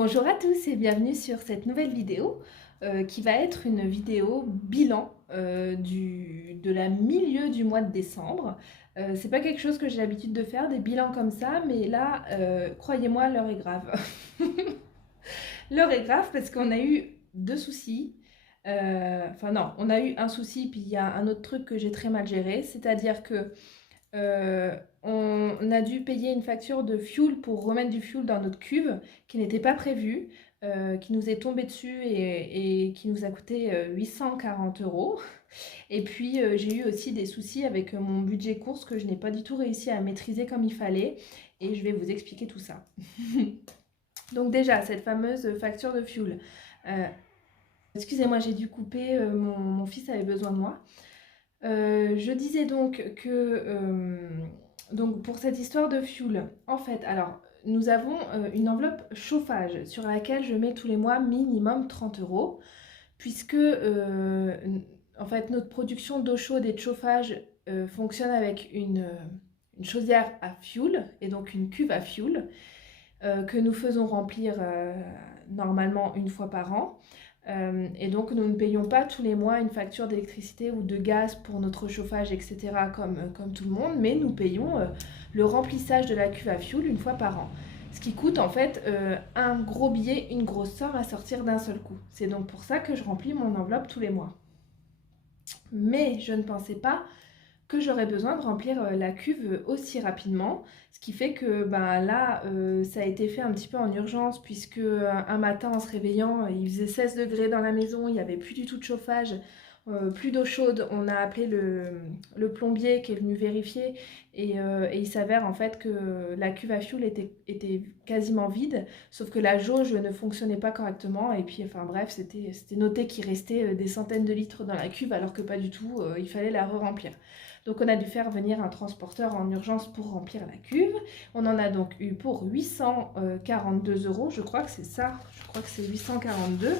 Bonjour à tous et bienvenue sur cette nouvelle vidéo qui va être une vidéo bilan de la milieu du mois de décembre. C'est pas quelque chose que j'ai l'habitude de faire, des bilans comme ça, mais là, croyez-moi, l'heure est grave. L'heure est grave parce qu'on a eu deux soucis. Enfin non, on a eu un souci, puis il y a un autre truc que j'ai très mal géré, c'est-à-dire que on a dû payer une facture de fuel pour remettre du fuel dans notre cuve qui n'était pas prévue, qui nous est tombée dessus et qui nous a coûté 840 euros. Et puis j'ai eu aussi des soucis avec mon budget course que je n'ai pas du tout réussi à maîtriser comme il fallait et je vais vous expliquer tout ça. Donc déjà, cette fameuse facture de fuel. Euh, Excusez-moi, j'ai dû couper, mon fils avait besoin de moi. Je disais donc que donc pour cette histoire de fuel, en fait, alors nous avons une enveloppe chauffage sur laquelle je mets tous les mois minimum 30 euros, puisque en fait notre production d'eau chaude et de chauffage fonctionne avec une chaudière à fuel et donc une cuve à fuel que nous faisons remplir normalement une fois par an. Et donc nous ne payons pas tous les mois une facture d'électricité ou de gaz pour notre chauffage, etc. comme tout le monde, mais nous payons le remplissage de la cuve à fioul une fois par an. Ce qui coûte en fait un gros billet, une grosse somme à sortir d'un seul coup. C'est donc pour ça que je remplis mon enveloppe tous les mois. Mais je ne pensais pas que j'aurais besoin de remplir la cuve aussi rapidement. Ce qui fait que ben, là, ça a été fait un petit peu en urgence puisque un matin en se réveillant, il faisait 16 degrés dans la maison, il n'y avait plus du tout de chauffage, plus d'eau chaude. On a appelé le plombier qui est venu vérifier et il s'avère en fait que la cuve à fioul était quasiment vide, sauf que la jauge ne fonctionnait pas correctement et puis enfin bref, c'était noté qu'il restait des centaines de litres dans la cuve alors que pas du tout, il fallait la re-remplir. Donc on a dû faire venir un transporteur en urgence pour remplir la cuve. On en a donc eu pour 842 euros, je crois que c'est ça, je crois que c'est 842.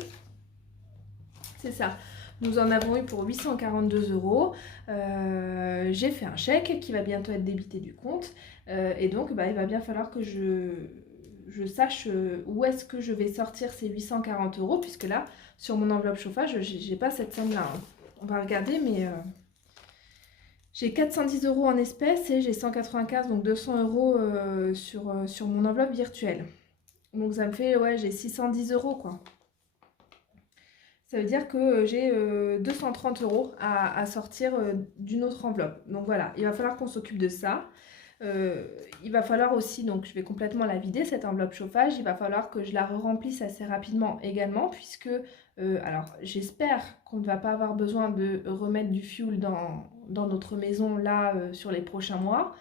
C'est ça. Nous en avons eu pour 842 euros. J'ai fait un chèque qui va bientôt être débité du compte. Et donc, bah, il va bien falloir que je sache où est-ce que je vais sortir ces 840 euros, puisque là, sur mon enveloppe chauffage, j'ai pas cette somme-là, hein. On va regarder, mais j'ai 410 euros en espèces et j'ai 195, donc 200 euros sur mon enveloppe virtuelle. Donc ça me fait, ouais, j'ai 610 euros, quoi. Ça veut dire que j'ai 230 euros à sortir d'une autre enveloppe. Donc voilà, il va falloir qu'on s'occupe de ça. Il va falloir aussi, donc je vais complètement la vider, cette enveloppe chauffage. Il va falloir que je la remplisse assez rapidement également, puisque, alors j'espère qu'on ne va pas avoir besoin de remettre du fuel dans notre maison là sur les prochains mois.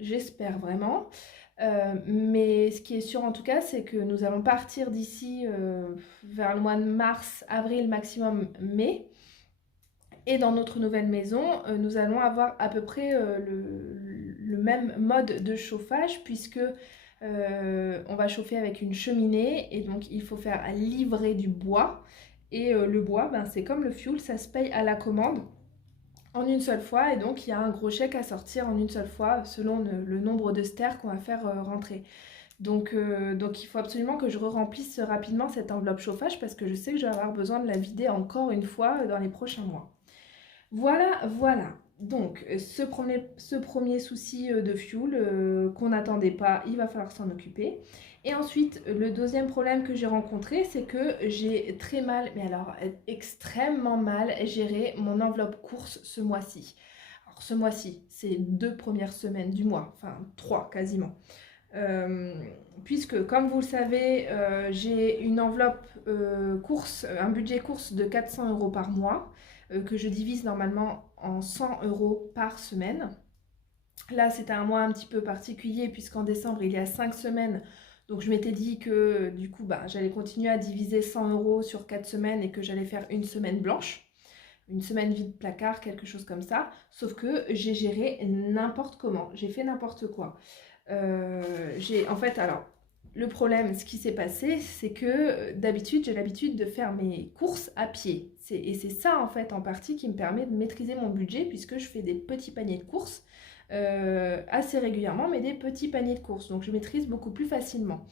J'espère vraiment. Mais ce qui est sûr en tout cas, c'est que nous allons partir d'ici vers le mois de mars, avril, maximum mai. Et dans notre nouvelle maison, nous allons avoir à peu près le même mode de chauffage puisque on va chauffer avec une cheminée et donc il faut faire livrer du bois. Et le bois, ben, c'est comme le fuel, ça se paye à la commande en une seule fois et donc il y a un gros chèque à sortir en une seule fois selon le nombre de stères qu'on va faire rentrer. Donc il faut absolument que je remplisse rapidement cette enveloppe chauffage parce que je sais que je vais avoir besoin de la vider encore une fois dans les prochains mois. Voilà, voilà. Donc ce premier souci de fuel qu'on n'attendait pas, il va falloir s'en occuper. Et ensuite, le deuxième problème que j'ai rencontré, c'est que j'ai très mal, mais alors extrêmement mal géré mon enveloppe course ce mois-ci. Alors ce mois-ci, c'est 2 premières semaines du mois, enfin 3 quasiment. Euh, Puisque, comme vous le savez, j'ai une enveloppe course, un budget course de 400 euros par mois, que je divise normalement en 100 euros par semaine. Là, c'était un mois un petit peu particulier, puisqu'en décembre, il y a 5 semaines. Donc, je m'étais dit que du coup, bah, j'allais continuer à diviser 100 euros sur 4 semaines et que j'allais faire une semaine blanche, une semaine vide placard, quelque chose comme ça. Sauf que j'ai géré n'importe comment, j'ai fait n'importe quoi. En fait, alors, le problème, ce qui s'est passé, c'est que d'habitude, j'ai l'habitude de faire mes courses à pied. Et c'est ça, en fait, en partie, qui me permet de maîtriser mon budget, puisque je fais des petits paniers de courses assez régulièrement, mais des petits paniers de courses. Donc, je maîtrise beaucoup plus facilement.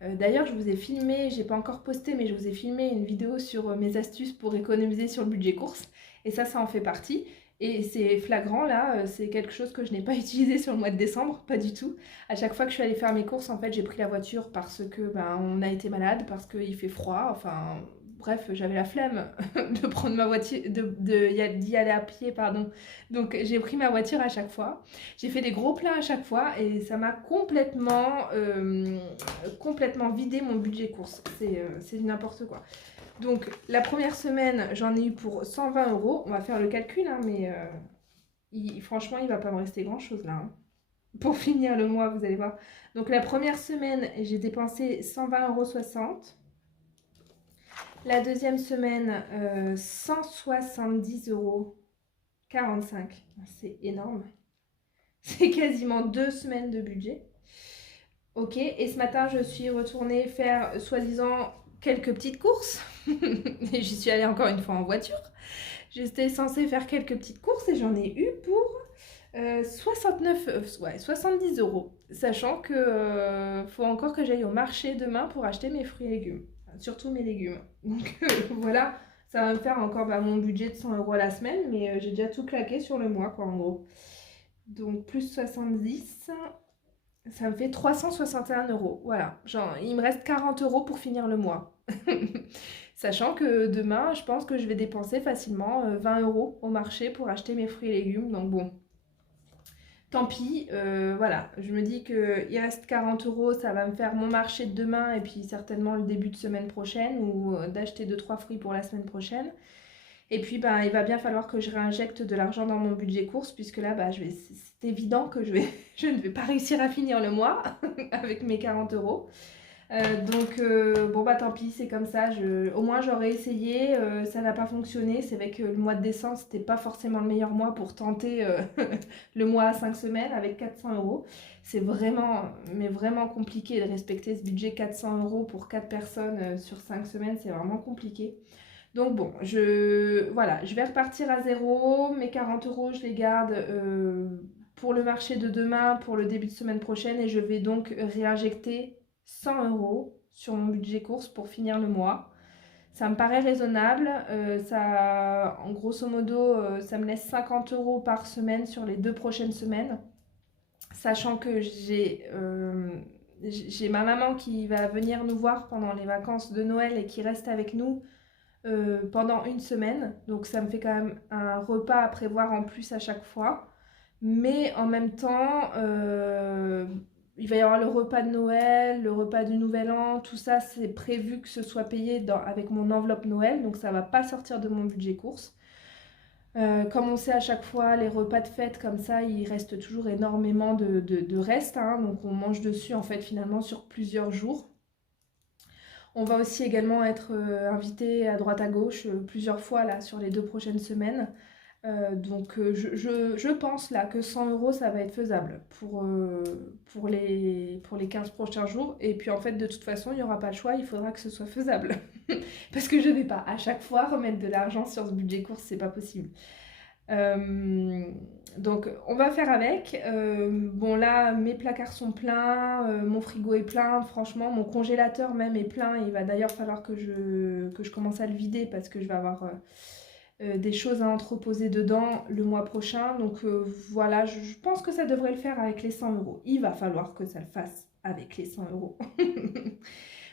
D'ailleurs, je vous ai filmé, j'ai pas encore posté, mais je vous ai filmé une vidéo sur mes astuces pour économiser sur le budget course. Et ça en fait partie. Et c'est flagrant là, c'est quelque chose que je n'ai pas utilisé sur le mois de décembre, pas du tout. À chaque fois que je suis allée faire mes courses, en fait, j'ai pris la voiture parce que ben, on a été malade, parce qu'il fait froid, enfin bref, j'avais la flemme de prendre ma voiture, d'y aller à pied, pardon. Donc j'ai pris ma voiture à chaque fois. J'ai fait des gros plans à chaque fois et ça m'a complètement vidé mon budget course. C'est du n'importe quoi. Donc la première semaine, j'en ai eu pour 120 euros. On va faire le calcul, hein, mais franchement, il va pas me rester grand-chose là, hein. Pour finir le mois, vous allez voir. Donc la première semaine, j'ai dépensé 120,60 euros. La deuxième semaine, 170,45 €. C'est énorme. C'est quasiment 2 semaines de budget. Ok, et ce matin, je suis retournée faire, soi-disant, quelques petites courses. Et j'y suis allée encore une fois en voiture. J'étais censée faire quelques petites courses et j'en ai eu pour 70 euros. Sachant que faut encore que j'aille au marché demain pour acheter mes fruits et légumes. Enfin, surtout mes légumes. Donc voilà, ça va me faire encore mon budget de 100 euros la semaine, mais j'ai déjà tout claqué sur le mois, quoi, en gros. Donc plus 70, ça me fait 361 euros. Voilà, genre, il me reste 40 euros pour finir le mois. Sachant que demain, je pense que je vais dépenser facilement 20 euros au marché pour acheter mes fruits et légumes. Donc bon, tant pis. Voilà, je me dis qu'il reste 40 euros, ça va me faire mon marché de demain et puis certainement le début de semaine prochaine ou d'acheter 2-3 fruits pour la semaine prochaine. Et puis, ben, il va bien falloir que je réinjecte de l'argent dans mon budget course, puisque là, bah, c'est évident que je ne vais pas réussir à finir le mois avec mes 40 euros. Donc, bon, bah tant pis, c'est comme ça. Au moins, j'aurais essayé. Ça n'a pas fonctionné. C'est vrai que le mois de décembre, c'était pas forcément le meilleur mois pour tenter le mois à 5 semaines avec 400 euros. C'est vraiment, mais vraiment compliqué de respecter ce budget 400 euros pour 4 personnes sur 5 semaines. C'est vraiment compliqué. Donc bon, voilà, je vais repartir à zéro. Mes 40 euros, je les garde pour le marché de demain, pour le début de semaine prochaine. Et je vais donc réinjecter 100 euros sur mon budget course pour finir le mois. Ça me paraît raisonnable. En grosso modo, ça me laisse 50 euros par semaine sur les 2 prochaines semaines. Sachant que j'ai ma maman qui va venir nous voir pendant les vacances de Noël et qui reste avec nous pendant une semaine. Donc ça me fait quand même un repas à prévoir en plus à chaque fois. Mais en même temps, il va y avoir le repas de Noël, le repas du Nouvel An, tout ça c'est prévu que ce soit payé avec mon enveloppe Noël, donc ça va pas sortir de mon budget course. Comme on sait à chaque fois, les repas de fête comme ça, il reste toujours énormément de restes, hein, donc on mange dessus en fait finalement sur plusieurs jours. On va aussi également être invité à droite à gauche plusieurs fois là sur les 2 prochaines semaines. Donc je pense là que 100 euros ça va être faisable pour les 15 prochains jours. Et puis en fait de toute façon il n'y aura pas le choix, il faudra que ce soit faisable. Parce que je ne vais pas à chaque fois remettre de l'argent sur ce budget course, c'est pas possible. Donc on va faire avec. Bon là mes placards sont pleins, mon frigo est plein, franchement mon congélateur même est plein. Il va d'ailleurs falloir que je commence à le vider parce que je vais avoir des choses à entreposer dedans le mois prochain. Donc voilà, je pense que ça devrait le faire avec les 100 euros. Il va falloir que ça le fasse avec les 100 euros.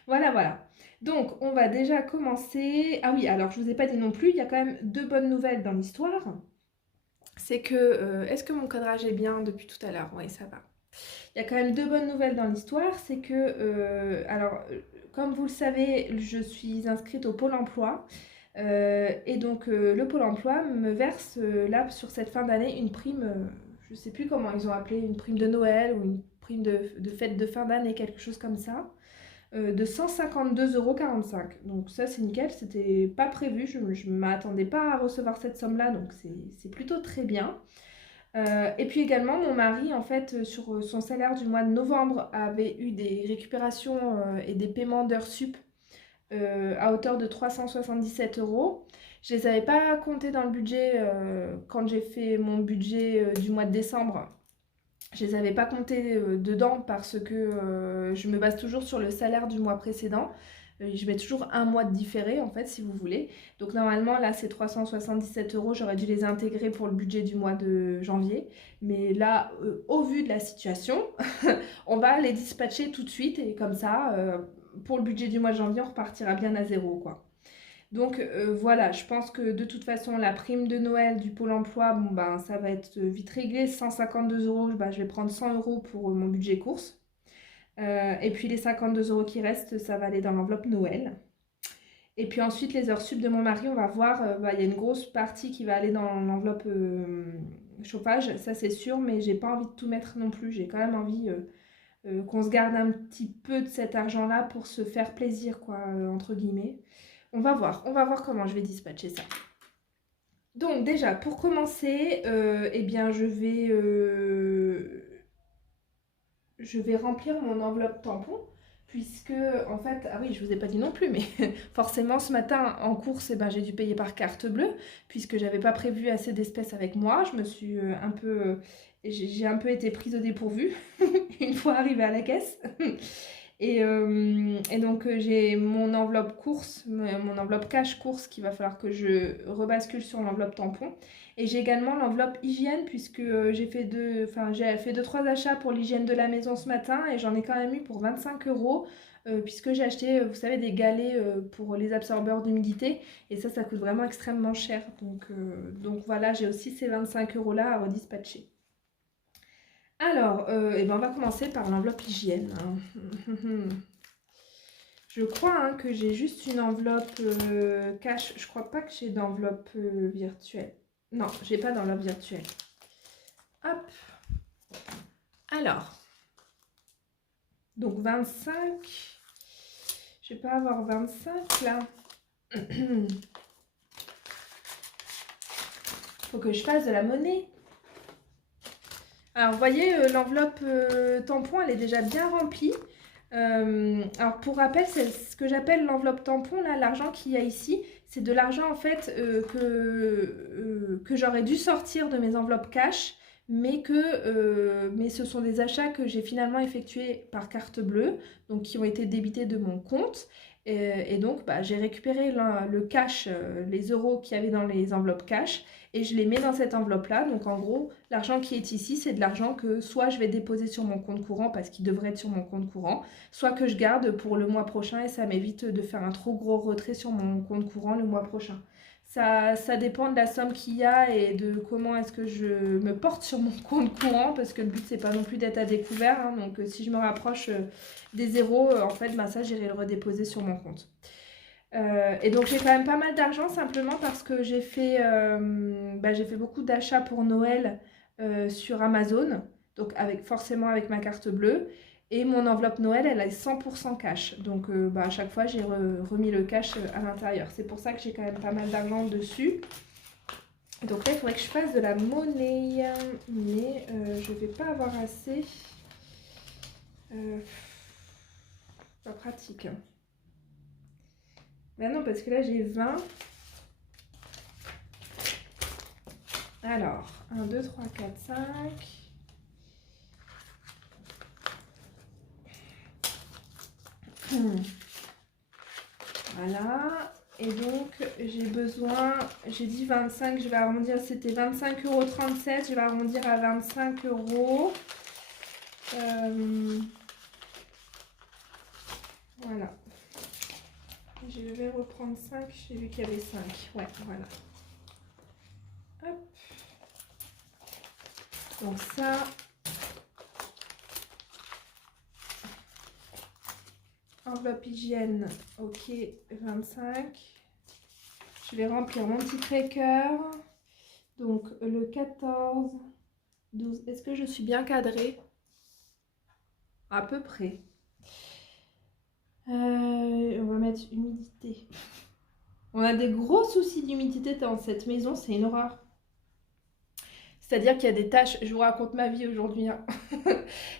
Voilà, voilà. Donc, on va déjà commencer. Ah oui, alors je vous ai pas dit non plus, il y a quand même 2 bonnes nouvelles dans l'histoire. C'est que, est-ce que mon cadrage est bien depuis tout à l'heure? Oui, ça va. Il y a quand même 2 bonnes nouvelles dans l'histoire. C'est que, comme vous le savez, je suis inscrite au Pôle emploi. Et donc, le Pôle emploi me verse, là, sur cette fin d'année, une prime, je ne sais plus comment ils ont appelé, une prime de Noël ou une prime de fête de fin d'année, quelque chose comme ça. De 152,45 €. Donc ça c'est nickel, c'était pas prévu, je ne m'attendais pas à recevoir cette somme-là, donc c'est plutôt très bien. Et puis également mon mari en fait sur son salaire du mois de novembre avait eu des récupérations et des paiements d'heures sup à hauteur de 377 €. Je les avais pas comptés dans le budget quand j'ai fait mon budget du mois de décembre. Je les avais pas comptés dedans parce que je me base toujours sur le salaire du mois précédent. Je mets toujours un mois de différé en fait si vous voulez. Donc normalement là c'est 377 euros, j'aurais dû les intégrer pour le budget du mois de janvier. Mais là au vu de la situation, on va les dispatcher tout de suite et comme ça pour le budget du mois de janvier on repartira bien à zéro quoi. Donc voilà, je pense que de toute façon, la prime de Noël du Pôle emploi, bon, ben, ça va être vite réglé. 152 euros, ben, je vais prendre 100 euros pour mon budget course. Et puis les 52 euros qui restent, ça va aller dans l'enveloppe Noël. Et puis ensuite, les heures sup de mon mari, on va voir, ben, il y a une grosse partie qui va aller dans l'enveloppe chauffage, ça c'est sûr, mais j'ai pas envie de tout mettre non plus. J'ai quand même envie qu'on se garde un petit peu de cet argent-là pour se faire plaisir, quoi, entre guillemets. On va voir comment je vais dispatcher ça. Donc déjà, pour commencer, eh bien, je vais remplir mon enveloppe tampon, puisque, en fait, ah oui, je vous ai pas dit non plus, mais forcément, ce matin, en course, eh ben, j'ai dû payer par carte bleue, puisque j'avais pas prévu assez d'espèces avec moi. Je me suis j'ai un peu été prise au dépourvu, une fois arrivée à la caisse. Et donc j'ai mon enveloppe course, mon enveloppe cash course qu'il va falloir que je rebascule sur l'enveloppe tampon. Et j'ai également l'enveloppe hygiène puisque j'ai fait deux trois achats pour l'hygiène de la maison ce matin et j'en ai quand même eu pour 25 euros puisque j'ai acheté, vous savez, des galets pour les absorbeurs d'humidité et ça coûte vraiment extrêmement cher. Donc voilà, j'ai aussi ces 25 euros là à redispatcher. Alors, eh ben on va commencer par l'enveloppe hygiène, hein. Je crois hein, que j'ai juste une enveloppe cash. Je crois pas que j'ai d'enveloppe virtuelle. Non, j'ai pas d'enveloppe virtuelle. Hop. Alors. Donc 25. Je vais pas avoir 25 là. Faut que je fasse de la monnaie. Alors, vous voyez, l'enveloppe tampon, elle est déjà bien remplie. Alors, pour rappel, c'est ce que j'appelle l'enveloppe tampon, là, l'argent qu'il y a ici, c'est de l'argent, en fait, que j'aurais dû sortir de mes enveloppes cash, mais ce sont des achats que j'ai finalement effectués par carte bleue, donc qui ont été débités de mon compte. Et donc, bah, j'ai récupéré le cash, les euros qu'il y avait dans les enveloppes cash, et je les mets dans cette enveloppe-là. Donc en gros, l'argent qui est ici, c'est de l'argent que soit je vais déposer sur mon compte courant parce qu'il devrait être sur mon compte courant, soit que je garde pour le mois prochain et ça m'évite de faire un trop gros retrait sur mon compte courant le mois prochain. Ça dépend de la somme qu'il y a et de comment est-ce que je me porte sur mon compte courant parce que le but c'est pas non plus d'être à découvert, hein. Donc si je me rapproche des zéros, en fait, bah, ça j'irai le redéposer sur mon compte. Et donc j'ai quand même pas mal d'argent simplement parce que j'ai fait beaucoup d'achats pour Noël sur Amazon, donc forcément avec ma carte bleue. Et mon enveloppe Noël, elle est 100% cash. Donc à chaque fois, j'ai remis le cash à l'intérieur. C'est pour ça que j'ai quand même pas mal d'argent dessus. Donc là, il faudrait que je fasse de la monnaie. Mais je vais pas avoir assez. Pas pratique. Ben non, parce que là, j'ai 20. Alors, 1, 2, 3, 4, 5. Voilà. Et donc, j'ai besoin, j'ai dit 25, je vais arrondir, c'était 25,37 €, je vais arrondir à 25 €. Voilà. Je vais reprendre 5, j'ai vu qu'il y avait 5. Ouais, voilà. Hop. Donc ça... Enveloppe hygiène, ok, 25. Je vais remplir mon petit tracker. Donc le 14, 12. Est-ce que je suis bien cadrée? À peu près. On va mettre humidité. On a des gros soucis d'humidité dans cette maison, c'est une horreur. C'est-à-dire qu'il y a des taches, je vous raconte ma vie aujourd'hui, hein.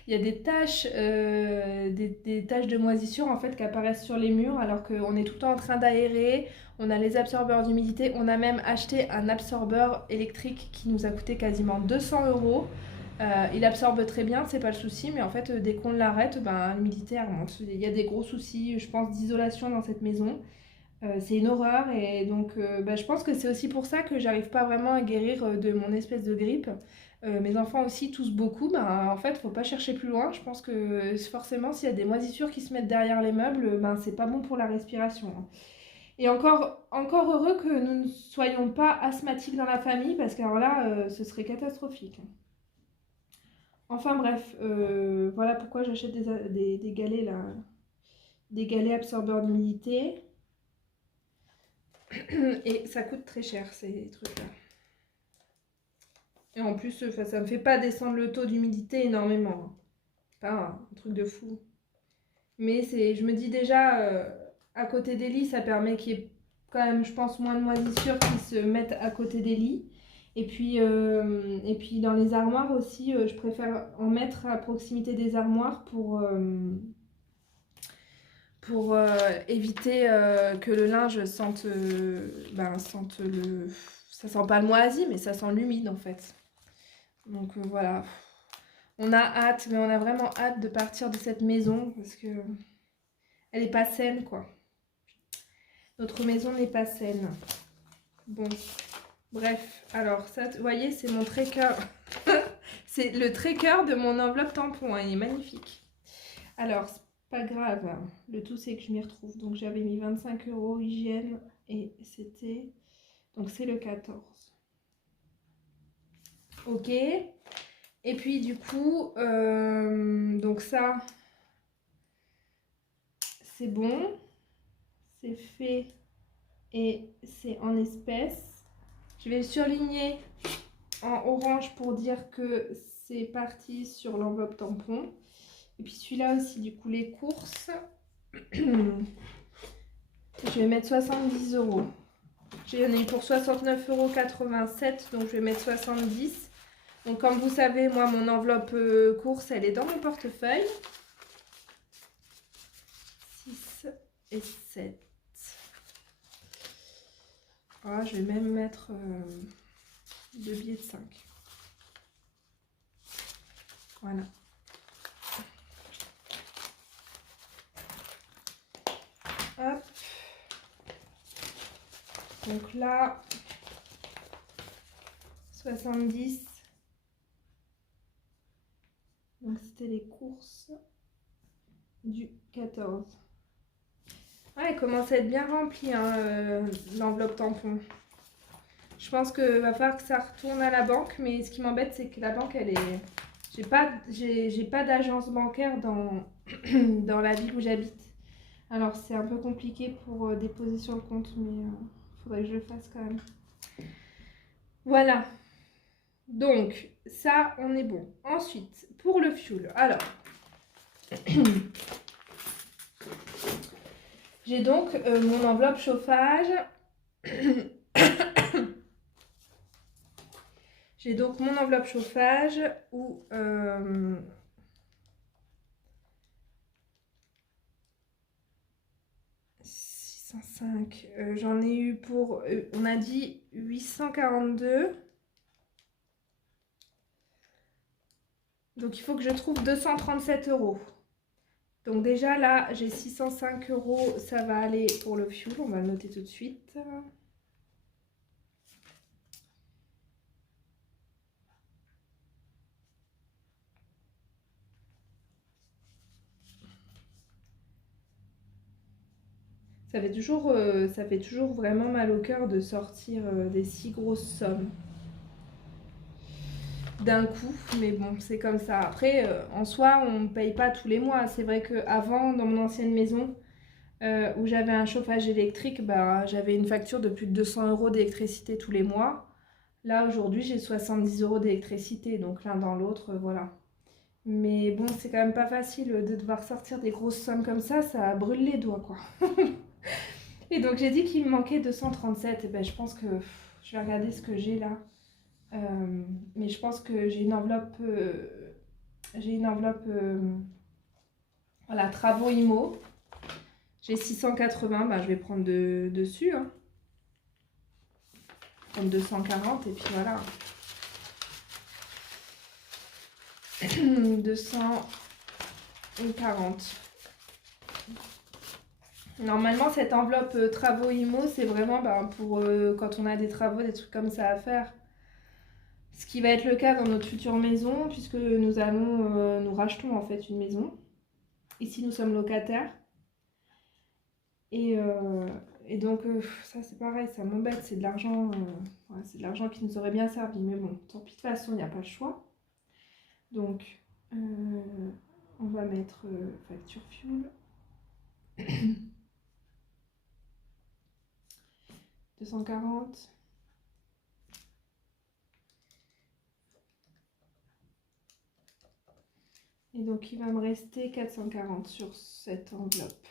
Il y a des taches, des taches de moisissure en fait qui apparaissent sur les murs alors qu'on est tout le temps en train d'aérer. On a les absorbeurs d'humidité, on a même acheté un absorbeur électrique qui nous a coûté quasiment 200 €. Il absorbe très bien, c'est pas le souci, mais en fait, dès qu'on l'arrête, ben, l'humidité elle remonte. Il y a des gros soucis, je pense, d'isolation dans cette maison. C'est une horreur et donc bah, je pense que c'est aussi pour ça que j'arrive pas vraiment à guérir de mon espèce de grippe. Mes enfants aussi toussent beaucoup, ben, en fait faut pas chercher plus loin. Je pense que forcément s'il y a des moisissures qui se mettent derrière les meubles, ben, c'est pas bon pour la respiration, hein. Et encore heureux que nous ne soyons pas asthmatiques dans la famille parce que alors là ce serait catastrophique. Enfin bref, voilà pourquoi j'achète des galets là, des galets absorbeurs d'humidité. Et ça coûte très cher ces trucs-là. Et en plus, ça me fait pas descendre le taux d'humidité énormément, hein. Pas un truc de fou. Mais je me dis déjà, à côté des lits, ça permet qu'il y ait quand même, je pense, moins de moisissures qui se mettent à côté des lits. Et puis dans les armoires aussi, je préfère en mettre à proximité des armoires pour éviter que le linge sente le... Ça sent pas le moisi, mais ça sent l'humide en fait. Donc voilà. On a hâte, mais on a vraiment hâte de partir de cette maison parce que elle est pas saine, quoi. Notre maison n'est pas saine. Bon, bref. Alors ça, vous voyez, c'est mon tracker. C'est le tracker de mon enveloppe tampon, hein. Il est magnifique. Alors, pas grave, hein. Le tout c'est que je m'y retrouve. Donc j'avais mis 25 € hygiène et c'était... Donc c'est le 14. Ok. Et puis du coup, donc ça, c'est bon. C'est fait et c'est en espèces. Je vais surligner en orange pour dire que c'est parti sur l'enveloppe tampon. Et puis celui-là aussi, du coup, les courses. Je vais mettre 70 €. J'en ai eu pour 69,87 €, donc je vais mettre 70. Donc comme vous savez, moi, mon enveloppe course, elle est dans mon portefeuille. 6 et 7. Ah, je vais même mettre 2 billets de 5. Voilà. Hop. Donc là, 70. Donc c'était les courses du 14. Ouais, elle commence à être bien remplie, hein, l'enveloppe tampon. Je pense qu'il va falloir que ça retourne à la banque, mais ce qui m'embête, c'est que la banque, elle est... J'ai pas d'agence bancaire dans, dans la ville où j'habite. Alors c'est un peu compliqué pour déposer sur le compte, mais il faudrait que je le fasse quand même. Voilà. Donc, ça, on est bon. Ensuite, pour le fioul. Alors, j'ai donc mon enveloppe chauffage. J'ai donc mon enveloppe chauffage où 605. J'en ai eu pour, on a dit 842. Donc il faut que je trouve 237 €. Donc déjà là, j'ai 605 €, ça va aller pour le fioul, on va le noter tout de suite. Ça fait toujours vraiment mal au cœur de sortir des si grosses sommes d'un coup, mais bon, c'est comme ça. Après, en soi, on ne paye pas tous les mois. C'est vrai qu'avant, dans mon ancienne maison, où j'avais un chauffage électrique, bah, j'avais une facture de plus de 200 € d'électricité tous les mois. Là, aujourd'hui, j'ai 70 € d'électricité, donc l'un dans l'autre, voilà. Mais bon, c'est quand même pas facile de devoir sortir des grosses sommes comme ça brûle les doigts, quoi. Et donc, j'ai dit qu'il me manquait 237, et ben, je pense que je vais regarder ce que j'ai là. Mais je pense que j'ai une enveloppe, voilà, travaux IMO. J'ai 680, bah, je vais prendre dessus, hein. Prendre 240 et puis voilà. 240. Normalement, cette enveloppe travaux IMO, c'est vraiment pour quand on a des travaux, des trucs comme ça à faire. Ce qui va être le cas dans notre future maison, puisque nous rachetons en fait une maison. Ici, nous sommes locataires. Et donc, ça c'est pareil, ça m'embête, c'est de l'argent ouais, c'est de l'argent qui nous aurait bien servi. Mais bon, tant pis, de toute façon, il n'y a pas le choix. Donc, on va mettre facture fuel. 240. Et donc, il va me rester 440 sur cette enveloppe.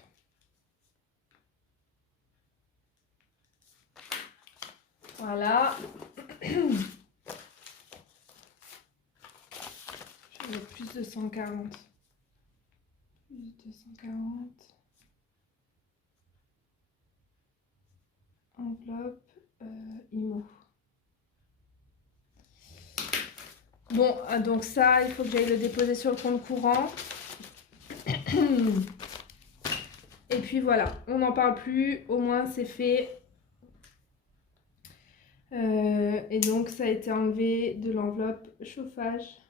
Voilà. Je vais mettre plus de 140. Plus de 140. Enveloppe IMO. Bon, donc ça, il faut que j'aille le déposer sur le compte courant. Et puis voilà, on n'en parle plus, au moins c'est fait. Et donc ça a été enlevé de l'enveloppe chauffage,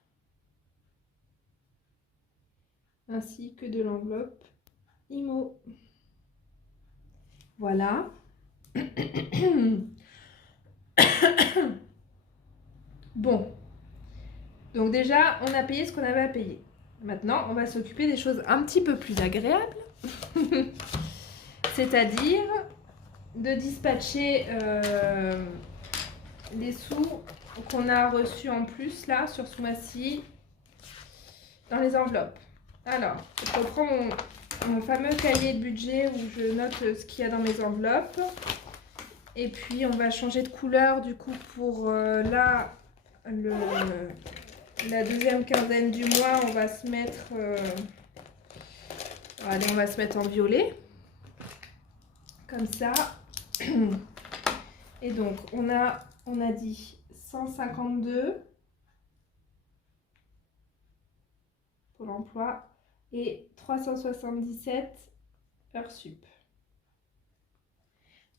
ainsi que de l'enveloppe IMO. Voilà. Bon. Donc déjà, on a payé ce qu'on avait à payer. Maintenant, on va s'occuper des choses un petit peu plus agréables. C'est-à-dire de dispatcher les sous qu'on a reçus en plus là sur ce mois-ci dans les enveloppes. Alors, je reprends mon fameux cahier de budget où je note ce qu'il y a dans mes enveloppes. Et puis on va changer de couleur du coup pour là la deuxième quinzaine du mois. On va se mettre allez, on va se mettre en violet comme ça. Et donc on a dit 152 pour l'emploi et 377 heures sup.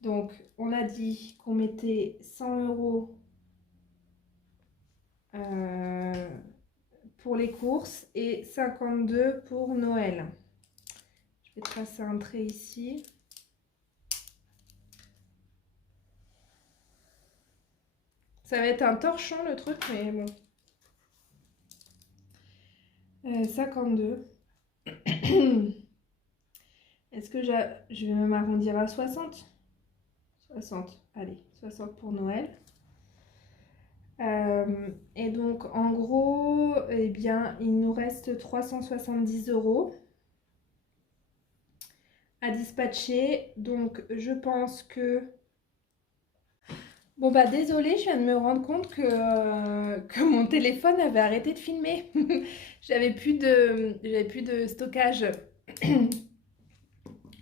Donc, on a dit qu'on mettait 100 € pour les courses et 52 pour Noël. Je vais tracer un trait ici. Ça va être un torchon le truc, mais bon. 52. Est-ce que je vais même arrondir à 60 ? 60, allez, 60 pour Noël. Et donc, en gros, eh bien, il nous reste 370 € à dispatcher. Donc, je pense que... Bon, désolée, je viens de me rendre compte que mon téléphone avait arrêté de filmer. J'avais plus de stockage.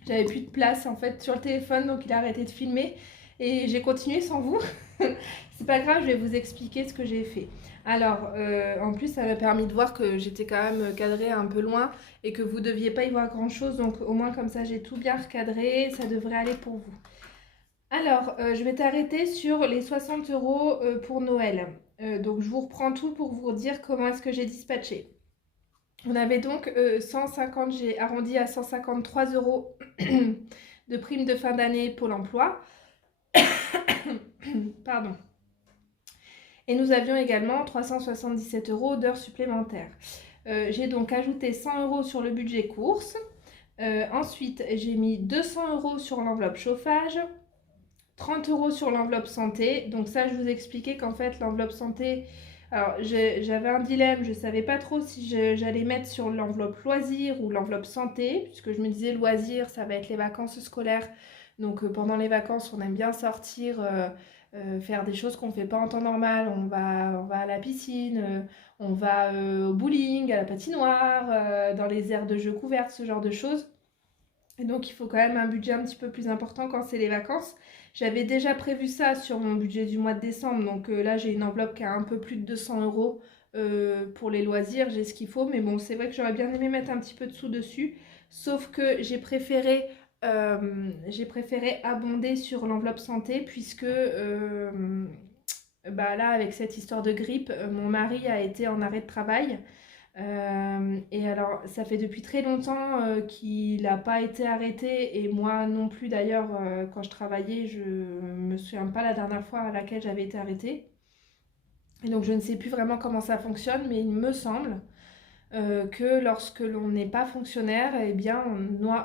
J'avais plus de place, en fait, sur le téléphone. Donc, il a arrêté de filmer. Et j'ai continué sans vous. C'est pas grave, je vais vous expliquer ce que j'ai fait. Alors, en plus, ça m'a permis de voir que j'étais quand même cadrée un peu loin et que vous ne deviez pas y voir grand-chose. Donc, au moins, comme ça, j'ai tout bien recadré. Ça devrait aller pour vous. Alors, je vais t'arrêter sur les 60 € pour Noël. Donc, je vous reprends tout pour vous dire comment est-ce que j'ai dispatché. On avait donc 150, j'ai arrondi à 153 € de prime de fin d'année pour l'emploi. Pardon. Et nous avions également 377 € d'heures supplémentaires. J'ai donc ajouté 100 € sur le budget courses. Ensuite, j'ai mis 200 € sur l'enveloppe chauffage, 30 € sur l'enveloppe santé. Donc ça, je vous expliquais qu'en fait, l'enveloppe santé... Alors, j'avais un dilemme, je ne savais pas trop si j'allais mettre sur l'enveloppe loisirs ou l'enveloppe santé, puisque je me disais loisirs, ça va être les vacances scolaires. Donc pendant les vacances, on aime bien sortir, faire des choses qu'on ne fait pas en temps normal. On va à la piscine, on va au bowling, à la patinoire, dans les aires de jeux couvertes, ce genre de choses. Et donc il faut quand même un budget un petit peu plus important quand c'est les vacances. J'avais déjà prévu ça sur mon budget du mois de décembre. Donc là, j'ai une enveloppe qui a un peu plus de 200 € Pour les loisirs, j'ai ce qu'il faut. Mais bon, c'est vrai que j'aurais bien aimé mettre un petit peu de sous dessus. Sauf que j'ai préféré abonder sur l'enveloppe santé puisque bah là, avec cette histoire de grippe, mon mari a été en arrêt de travail. Et alors, ça fait depuis très longtemps qu'il n'a pas été arrêté, et moi non plus d'ailleurs, quand je travaillais, je me souviens pas la dernière fois à laquelle j'avais été arrêtée. Et donc, je ne sais plus vraiment comment ça fonctionne, mais il me semble que lorsque l'on n'est pas fonctionnaire, eh bien,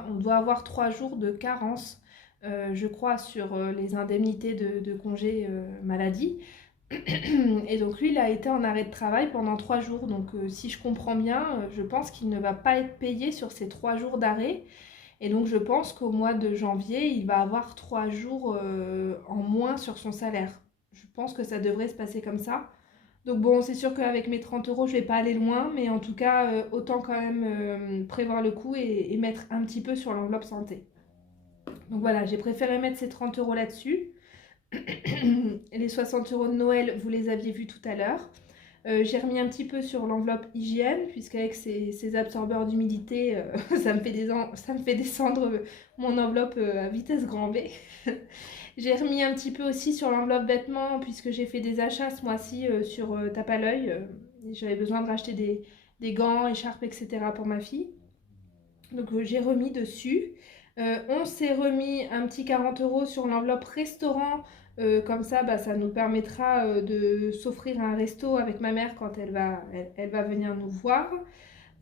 on doit avoir 3 jours de carence, je crois, sur les indemnités de congé maladie. Et donc lui, il a été en arrêt de travail pendant 3 jours. Donc si je comprends bien, je pense qu'il ne va pas être payé sur ces 3 jours d'arrêt. Et donc je pense qu'au mois de janvier, il va avoir 3 jours en moins sur son salaire. Je pense que ça devrait se passer comme ça. Donc bon, c'est sûr qu'avec mes 30 euros, je vais pas aller loin. Mais en tout cas, autant quand même prévoir le coup et mettre un petit peu sur l'enveloppe santé. Donc voilà, j'ai préféré mettre ces 30 euros là-dessus. Les 60 euros de Noël, vous les aviez vus tout à l'heure. J'ai remis un petit peu sur l'enveloppe hygiène, puisqu'avec ces absorbeurs d'humidité, ça me fait descendre mon enveloppe à vitesse grand V. J'ai remis un petit peu aussi sur l'enveloppe vêtements, puisque j'ai fait des achats ce mois-ci sur Tape à l'œil. J'avais besoin de racheter des gants, écharpes, etc. pour ma fille. Donc j'ai remis dessus. On s'est remis un petit 40 euros sur l'enveloppe restaurant. Comme ça, bah, ça nous permettra de s'offrir un resto avec ma mère quand elle va venir nous voir.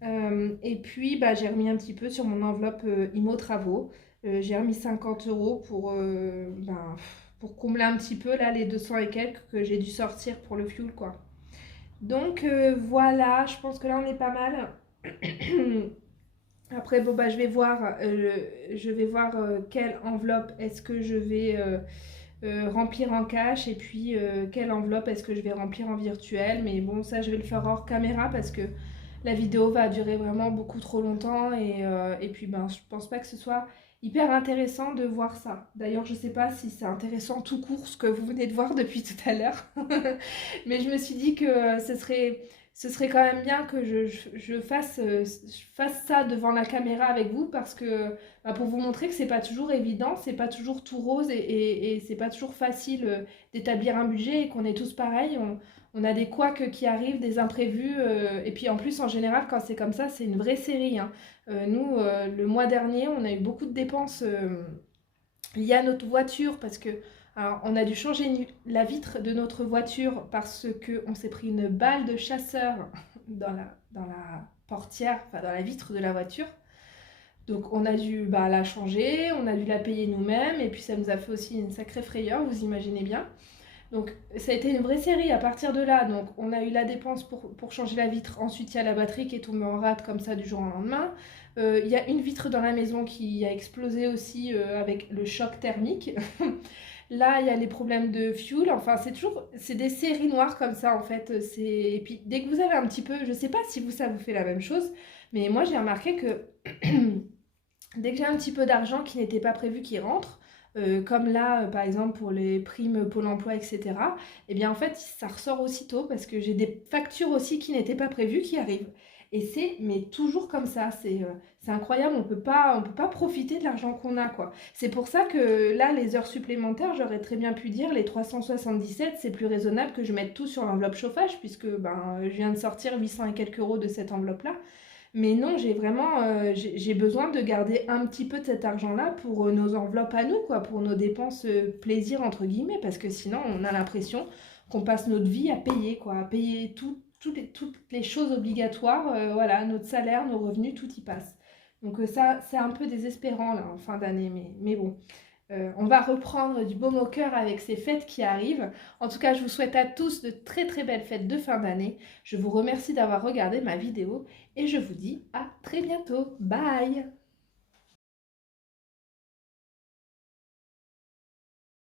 Et puis, bah, j'ai remis un petit peu sur mon enveloppe IMO Travaux. J'ai remis 50 euros pour combler un petit peu là, les 200 et quelques que j'ai dû sortir pour le fuel, quoi. Donc voilà, je pense que là on est pas mal. Après, bon, bah, je vais voir quelle enveloppe est-ce que je vais remplir en cash, et puis quelle enveloppe est-ce que je vais remplir en virtuel. Mais bon, ça, je vais le faire hors caméra parce que la vidéo va durer vraiment beaucoup trop longtemps, et puis ben, je pense pas que ce soit hyper intéressant de voir ça. D'ailleurs, je sais pas si c'est intéressant tout court ce que vous venez de voir depuis tout à l'heure, mais je me suis dit que ce serait quand même bien que je fasse ça devant la caméra avec vous, parce que bah, pour vous montrer que c'est pas toujours évident, c'est pas toujours tout rose, et c'est pas toujours facile d'établir un budget, et qu'on est tous pareils. On a des couacs qui arrivent, des imprévus, et puis en plus, en général, quand c'est comme ça, c'est une vraie série, hein. Nous, le mois dernier, on a eu beaucoup de dépenses liées à notre voiture, parce que alors, on a dû changer la vitre de notre voiture parce qu'on s'est pris une balle de chasseur dans la portière, enfin dans la vitre de la voiture. Donc on a dû la changer, on a dû la payer nous-mêmes, et puis ça nous a fait aussi une sacrée frayeur, vous imaginez bien. Donc ça a été une vraie série à partir de là. Donc on a eu la dépense pour changer la vitre. Ensuite il y a la batterie qui est tombée en rate comme ça du jour au lendemain. Il y a une vitre dans la maison qui a explosé aussi avec le choc thermique. Là il y a les problèmes de fuel. Enfin c'est des séries noires comme ça en fait. Et puis dès que vous avez un petit peu, je sais pas si ça vous fait la même chose, mais moi j'ai remarqué que dès que j'ai un petit peu d'argent qui n'était pas prévu qui rentre, comme là, par exemple, pour les primes Pôle emploi, etc., eh bien, en fait, ça ressort aussitôt parce que j'ai des factures aussi qui n'étaient pas prévues qui arrivent. Et mais toujours comme ça, c'est incroyable, on peut pas profiter de l'argent qu'on a, quoi. C'est pour ça que là, les heures supplémentaires, j'aurais très bien pu dire les 377, c'est plus raisonnable que je mette tout sur l'enveloppe chauffage, puisque ben, je viens de sortir 800 et quelques euros de cette enveloppe-là. Mais non, j'ai besoin de garder un petit peu de cet argent-là pour nos enveloppes à nous, quoi, pour nos dépenses plaisir, entre guillemets, parce que sinon, on a l'impression qu'on passe notre vie à payer, quoi, à payer toutes les choses obligatoires, voilà, notre salaire, nos revenus, tout y passe. Donc ça, c'est un peu désespérant, là, en fin d'année, mais bon. On va reprendre du baume au cœur avec ces fêtes qui arrivent. En tout cas, je vous souhaite à tous de très très belles fêtes de fin d'année. Je vous remercie d'avoir regardé ma vidéo et je vous dis à très bientôt. Bye!